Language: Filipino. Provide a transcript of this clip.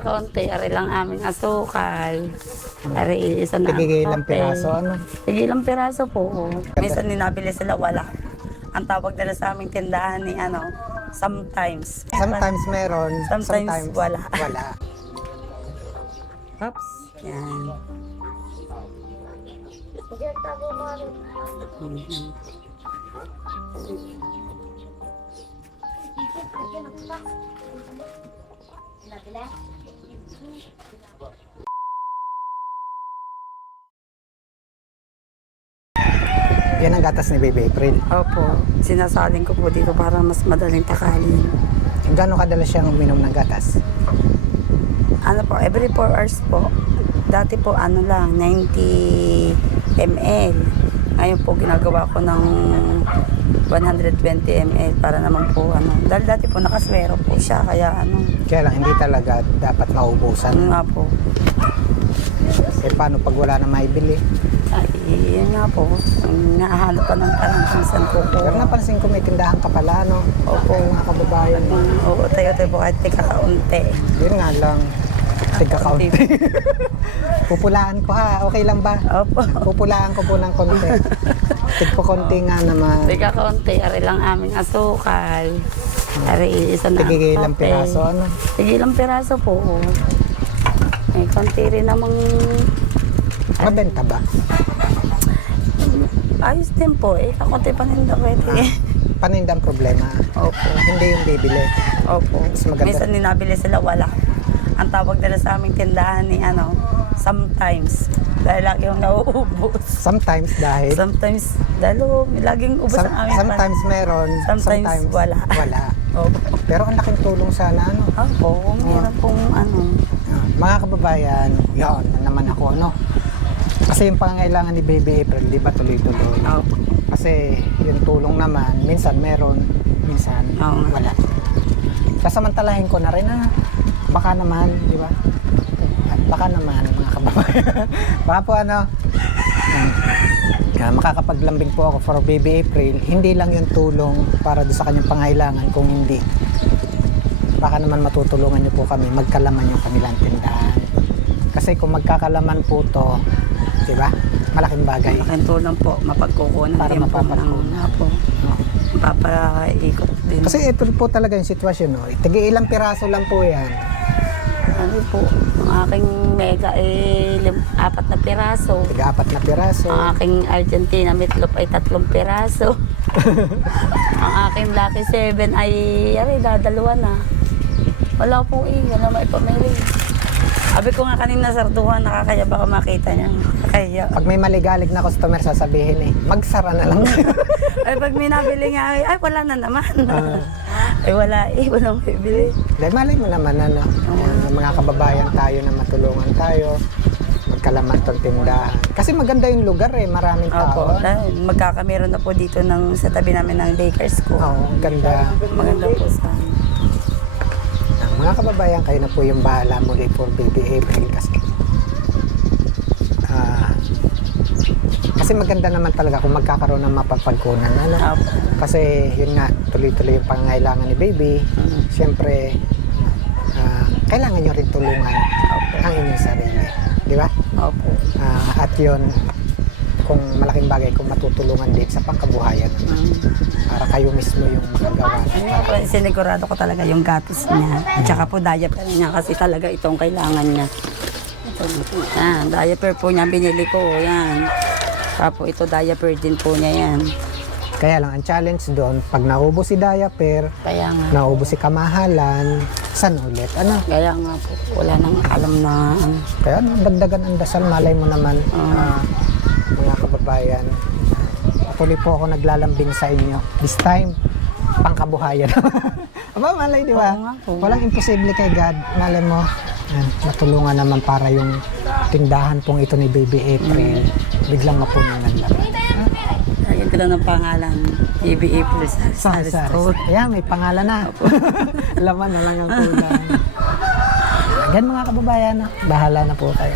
Kaunti, ari lang aming asukal. Ari isa na Tigigilang piraso, ano? Tigilang piraso po. Minsan ninabili sila, wala. Ang tawag nila sa aming tindahan ni sometimes. Sometimes meron, Sometimes wala. Wala. Oops. Yan. Yan ang gatas ni Baby April. Opo, sinasaling ko po dito para mas madaling takalin. Gano'ng kadalas siyang uminom ng gatas? Ano po, every 4 hours po. Dati po lang, 90 ml. Ngayon po ginagawa ko ng 120 ml para naman po Dahil dati po nakaswero po siya, kaya Kaya lang, hindi talaga dapat maubusan. nga po. Eh, paano pag wala na maibili? Ay, yun nga po. Nahahanap pa ng parang kung saan po po. Pero napansin ko may tindahan ka pala, no? Opo, mga kababayan. Oo, tayo po kahit tika kaunti. Yun nga lang. Tigka-kaunti. Pupulaan ko ha. Okay lang ba? Opo. Pupulaan ko po ng konti. Tigpo-konti nga naman. Tika kaunti, ari lang aming asukal. Ari isa na Tigigilang piraso, ano? Tigilang piraso po. May konti rin namang Mabenta ba? ayos din po eh. Kakunti paninda pwede. Panindang problema. Opo. Hindi yung bibili. Opo. Mas maganda. Minsan ninabili sila, wala. Ang tawag nila sa aming tindahan ni sometimes. Dahil lagi yung nauubos. Sometimes dahil Sometimes, dahil laging ubos ang aming sometimes meron, Sometimes wala. Wala. Opo. Pero ang laking tulong sana, ano? Opo, meron pong Mga kababayan, yun na naman ako, ano? Kasi yung pangangailangan ni Baby April, di ba tuloy-tuloy? Opo. Kasi yung tulong naman, minsan meron, minsan Oo. wala. Sasamantalahin ko na rin, baka naman, di ba? Baka naman, mga kababayan. Baka po makakapaglambing po ako for Baby April. Hindi lang yung tulong para doon sa kanyang pangailangan, kung hindi, baka naman matutulungan niyo po kami magkalaman yung kanilang tindahan. Kasi kung magkakalaman po to, di ba? Malaking bagay. Malaking tulong po, mapagkukunan Para din po mapapagkunan. Mapapaikot din. Kasi ito po talaga yung sitwasyon, no? Tigi ilang piraso lang po yan. Ano po, ang aking mega 4 na piraso. Tiga 4 na piraso. Ang aking Argentina meatloaf ay 3 piraso. Ang aking Lucky 7 ay, dadalawa na. Wala po wala maipamili. Sabi ko nga kanina sarduhan, nakakaya baka makita niya. Kaya. Pag may maligalig na customer, sasabihin magsara na lang. Ay pag may nabili nga, ay wala na naman. Ay walang bibili. Dahil malay mo naman, mga kababayan tayo na matulungan tayo, magkalaman tong tindahan. Kasi maganda yung lugar maraming tao. Opo, dahil magkakameron na po dito sa tabi namin ng daycare school. Oo, ganda. Maganda po sa Mga kababayan, kayo na po yung bahala muli for Baby April kasi maganda naman talaga kung magkakaroon ng mapapagkunan. Kasi yun nga, tuloy-tuloy yung pangangailangan ni Baby. Siyempre, kailangan nyo rin tulungan ang inyong sarili. Di ba? Opo. At yun, kung malaking bagay kung matutulungan din sa pangkabuhayan. Para kayo mismo yung makagawa. Sinigurado ko talaga yung gatos niya. At saka po diaper niya kasi talaga itong kailangan niya. Diaper po niya binili ko. Yan. Tapos ito diaper din po niya yan. Kaya lang, ang challenge doon, pag naubos si diaper, Kaya nga. naubos si kamahalan, saan ulit? Kaya nga po. Wala nang alam na Kaya dagdagan ang dasal, malay mo naman, mga kababayan. Tuloy po ako naglalambing sa inyo. This time, pangkabuhayan. Aba, malay, di ba? Oo nga po. Walang imposible kay God. Malay mo, matulungan naman para yung tindahan pong ito ni Baby April, biglang mapuno ng laman. Lagyan ko lang ng pangalan. Baby April Saris. Ayan, may pangalan na. Laman na lang ang kulang. Again, mga kababayan, bahala na po kayo.